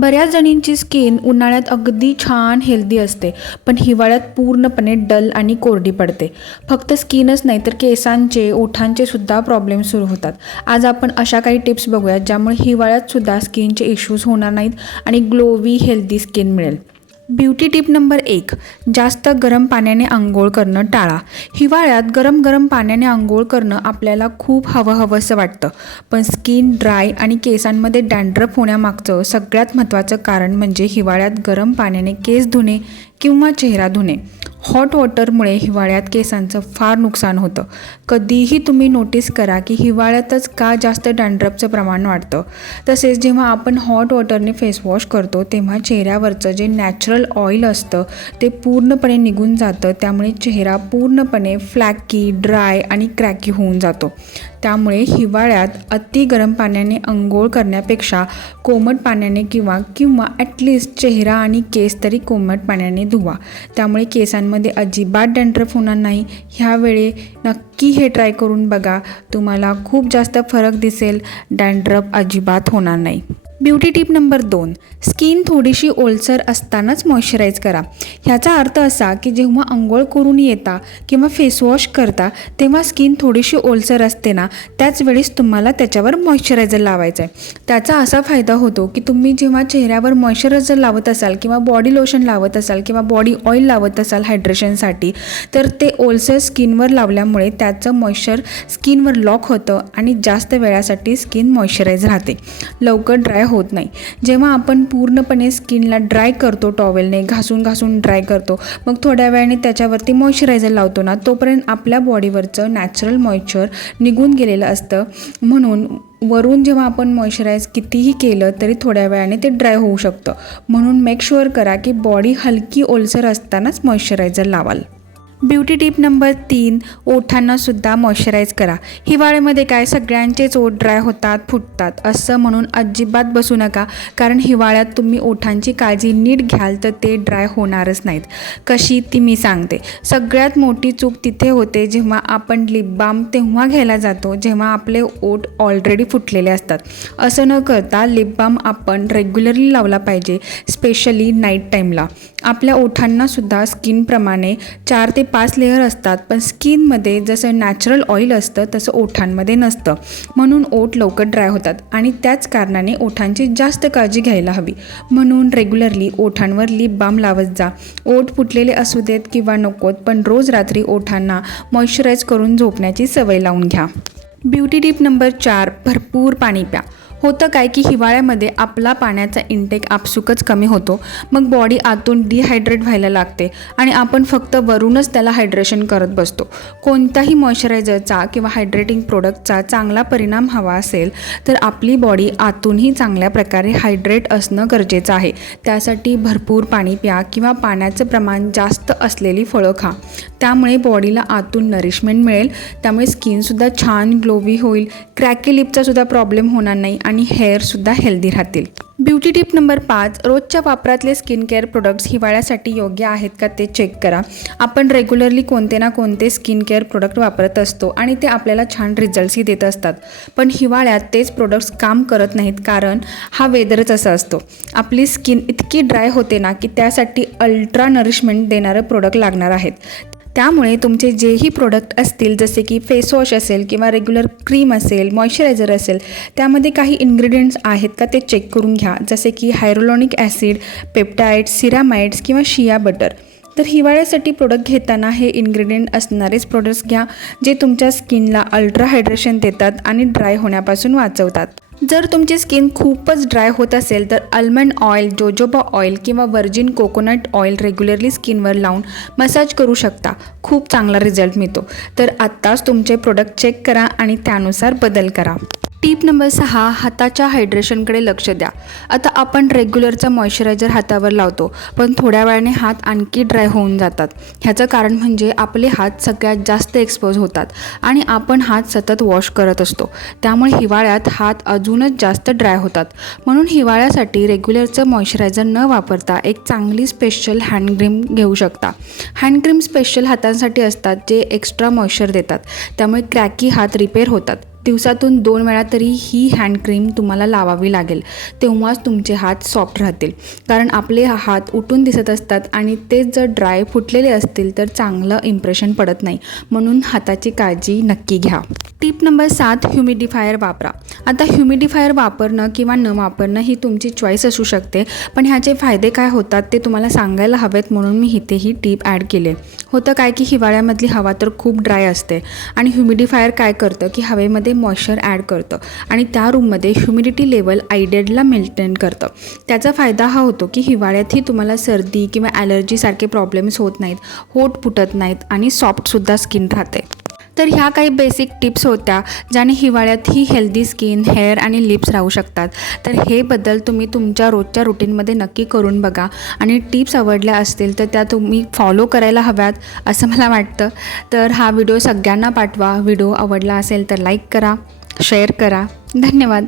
बऱ्याच जणींची स्किन उन्हाळ्यात अगदी छान हेल्दी असते पण हिवाळ्यात पूर्णपणे डल आणि कोरडी पडते. फक्त स्किनच नाही तर केसांचे ओठांचे सुद्धा प्रॉब्लेम सुरू होतात. आज आपण अशा काही टिप्स बघूयात ज्यामुळे हिवाळ्यात सुद्धा स्किनचे इश्यूज होणार नाहीत आणि ग्लोवी हेल्दी स्किन मिळेल. ब्युटी टिप नंबर एक जास्त गरम पाण्याने आंघोळ करणं टाळा. हिवाळ्यात गरम गरम पाण्याने आंघोळ करणं आपल्याला खूप हवं हवंसं वाटतं. पण स्किन ड्राय आणि केसांमध्ये डँड्रफ होण्यामागचं सगळ्यात महत्त्वाचं कारण म्हणजे हिवाळ्यात गरम पाण्याने केस धुणे किंवा चेहरा धुणे. हॉट वॉटरमुळे हिवाळ्यात केसांचं फार नुकसान होतं. कधीही तुम्ही नोटीस करा की हिवाळ्यातच का जास्त डँड्रपचं प्रमाण वाढतं. तसेच जेव्हा आपण हॉट वॉटरने फेसवॉश करतो तेव्हा चेहऱ्यावरचं जे नॅचरल ऑइल असतं ते पूर्णपणे निघून जातं. त्यामुळे चेहरा पूर्णपणे फ्लॅकी ड्राय आणि क्रॅकी होऊन जातो. त्यामुळे हिवाळ्यात अति गरम पाण्याने अंघोळ करण्यापेक्षा कोमट पाण्याने किंवा किंवा ॲटलिस्ट चेहरा आणि केस तरी कोमट पाण्याने धुवा. त्यामुळे केसांमध्ये अजिबात डँड्रफ होणार नाही. ह्यावेळी नक्की हे ट्राय करून बघा. तुम्हाला खूप जास्त फरक दिसेल. डँड्रफ अजिबात होणार नाही. ब्युटी टिप नंबर दोन. स्किन थोडीशी ओलसर असतानाच मॉइश्चराईज करा. ह्याचा अर्थ असा की जेव्हा आंघोळ करून येता किंवा फेसवॉश करता तेव्हा स्किन थोडीशी ओलसर असते ना त्याच वेळेस तुम्हाला त्याच्यावर मॉइश्चरायझर लावायचं आहे त्याचा असा फायदा होतो की तुम्ही जेव्हा चेहऱ्यावर मॉइश्चरायझर लावत असाल किंवा बॉडी लोशन लावत असाल किंवा बॉडी ऑइल लावत असाल हायड्रेशनसाठी तर ते ओलसर स्किनवर लावल्यामुळे त्याचं मॉइश्चर स्किनवर लॉक होतं आणि जास्त वेळासाठी स्किन मॉइश्चराईज राहते. लवकर ड्राय होत नाही. जेव्हा आपण पूर्णपणे स्किनला ड्राय करतो टॉवेलने घासून घासून ड्राय करतो मग थोड्या वेळाने त्याच्यावरती मॉइश्चरायझर लावतो ना तोपर्यंत आपल्या बॉडीवरचं नॅचरल मॉइश्चर निघून गेलेलं असतं. म्हणून वरून जेव्हा आपण मॉइश्चराईज कितीही केलं तरी थोड्या वेळाने ते ड्राय होऊ शकतं. म्हणून मेक शुअर करा की बॉडी हलकी ओलसर असतानाच मॉइश्चरायझर लावाल. ब्युटी टिप नंबर तीन ओठांनासुद्धा मॉइश्चराईज करा. हिवाळ्यामध्ये काय? सगळ्यांचेच ओठ ड्राय होतात फुटतात असं म्हणून अजिबात बसू नका कारण हिवाळ्यात तुम्ही ओठांची काळजी नीट घ्याल तर ते ड्राय होणारच नाहीत. कशी? ती मी सांगते. सगळ्यात मोठी चूक तिथे होते जेव्हा आपण लिप बाम तेव्हा घ्यायला जातो जेव्हा आपले ओठ ऑलरेडी फुटलेले असतात. असं न करता लिप बाम आपण रेग्युलरली लावला पाहिजे स्पेशली नाईट टाईमला आपल्या ओठांनासुद्धा स्किनप्रमाणे चार ते पाच लेअर असतात पण स्किनमध्ये जसं नॅचरल ऑइल असतं तसं ओठांमध्ये नसतं. म्हणून ओठ लवकर ड्राय होतात आणि त्याच कारणाने ओठांची जास्त काळजी घ्यायला हवी. म्हणून रेग्युलरली ओठांवर लिप बाम लावत जा. ओठ फुटलेले असू देत किंवा नकोत पण रोज रात्री ओठांना मॉइश्चराईज करून झोपण्याची सवय लावून घ्या. ब्युटी टिप नंबर चार भरपूर पाणी प्या. होतं काय की हिवाळ्यामध्ये आपला पाण्याचा इंटेक आपसुकच कमी होतो. मग बॉडी आतून डिहायड्रेट व्हायला लागते आणि आपण फक्त वरूनच त्याला हायड्रेशन करत बसतो. कोणत्याही मॉइश्चरायझरचा किंवा हायड्रेटिंग प्रोडक्टचा चांगला परिणाम हवा असेल तर आपली बॉडी आतूनही चांगल्या प्रकारे हायड्रेट असणं गरजेचं आहे. त्यासाठी भरपूर पाणी प्या किंवा पाण्याचं प्रमाण जास्त असलेली फळं खा. त्यामुळे बॉडीला आतून नरिशमेंट मिळेल. त्यामुळे स्किनसुद्धा छान ग्लोवी होईल. क्रॅकी लिपचासुद्धा प्रॉब्लेम होणार नाही. आणि हेअरसुद्धा हेल्दी राहतील. ब्युटी टिप नंबर पाच रोजच्या वापरातले स्किन केअर प्रोडक्ट्स हिवाळ्यासाठी योग्य आहेत का ते चेक करा. आपण रेग्युलरली कोणते ना कोणते स्किन केअर प्रोडक्ट वापरत असतो आणि ते आपल्याला छान रिझल्ट्सही देत असतात. पण हिवाळ्यात तेच प्रोडक्ट्स काम करत नाहीत कारण हा वेदरच असा असतो. आपली स्किन इतकी ड्राय होते ना की त्यासाठी अल्ट्रा नरिशमेंट देणारं प्रोडक्ट लागणार आहेत. त्यामुळे तुमचे जेही प्रोडक्ट असतील जसे की फेसवॉश असेल किंवा रेग्युलर क्रीम असेल मॉइश्चरायझर असेल त्यामध्ये काही इन्ग्रेडियंट्स आहेत का ते चेक करून घ्या. जसे की हायरोलॉनिक ॲसिड पेप्टाइड्स सिरामाइड्स किंवा शिया बटर तर हिवाळ्यासाठी प्रोडक्ट घेताना हे इन्ग्रेडियंट असणारेच प्रोडक्ट्स घ्या जे तुमच्या स्किनला अल्ट्रा हायड्रेशन देतात आणि ड्राय होण्यापासून वाचवतात. जर तुमची स्किन खूपच ड्राय होत असेल तर अल्मंड ऑइल जोजोबा ऑइल किंवा व्हर्जिन कोकोनट ऑइल रेग्युलरली स्किनवर लावून मसाज करू शकता. खूप चांगला रिझल्ट मिळतो. तर आत्ताच तुमचे प्रोडक्ट चेक करा आणि त्यानुसार बदल करा. टीप नंबर सहा हाताच्या हायड्रेशनकडे लक्ष द्या. आता आपण रेग्युलरचा मॉइश्चरायझर हातावर लावतो पण थोड्या वेळाने हात आणखी ड्राय होऊन जातात. ह्याचं कारण म्हणजे आपले हात सगळ्यात जास्त एक्सपोज होतात आणि आपण हात सतत वॉश करत असतो. त्यामुळे हिवाळ्यात हात अजूनच जास्त ड्राय होतात. म्हणून हिवाळ्यासाठी रेग्युलरचं मॉइश्चरायझर न वापरता एक चांगली स्पेशल हँडक्रीम घेऊ शकता. हँडक्रीम स्पेशल हातांसाठी असतात जे एक्स्ट्रा मॉइश्चर देतात. त्यामुळे क्रॅकी हात रिपेअर होतात. दिवसातून दोन वेळा तरी ही हँड क्रीम तुम्हाला लावावी लागेल. तेव्हाच तुमचे हात सॉफ्ट राहतील. कारण आपले हात उठून दिसत असतात आणि तेच जर ड्राय फुटलेले असतील तर चांगलं इम्प्रेशन पडत नाही. म्हणून हाताची काळजी नक्की घ्या. टिप नंबर सात ह्युमिडिफायर वापरा. आता ह्युमिडिफायर वापरणं किंवा न वापरणं ही तुमची चॉईस असू शकते पण ह्याचे फायदे काय होतात ते तुम्हाला सांगायला हवेत म्हणून मी इथे ही टीप ॲड केले. होतं काय की हिवाळ्यामधली हवा तर खूप ड्राय असते आणि ह्युमिडिफायर काय करतं की हवेमध्ये मॉइश्चर ॲड करतं. आणि त्या रूममध्ये ह्युमिडिटी लेवल आयडेडला मेंटेन करतं. त्याचा फायदा हा होतो की हिवाळ्यातही तुम्हाला सर्दी किंवा ॲलर्जीसारखे प्रॉब्लेम्स होत नाहीत होट फुटत नाहीत आणि सॉफ्टसुद्धा स्किन राहते. तर ह्या काही बेसिक टिप्स होत्या ज्याने हिवाळ्यातही हेल्दी स्किन हेअर आणि लिप्स राहू शकतात. तर हे बदल तुम्ही तुमच्या रोजच्या रुटीनमध्ये नक्की करून बघा. आणि टिप्स आवडल्या असतील तर त्या तुम्ही फॉलो करायला हव्यात असं मला वाटतं. तर हा व्हिडिओ सगळ्यांना पाठवा. व्हिडिओ आवडला असेल तर लाईक करा शेअर करा. धन्यवाद.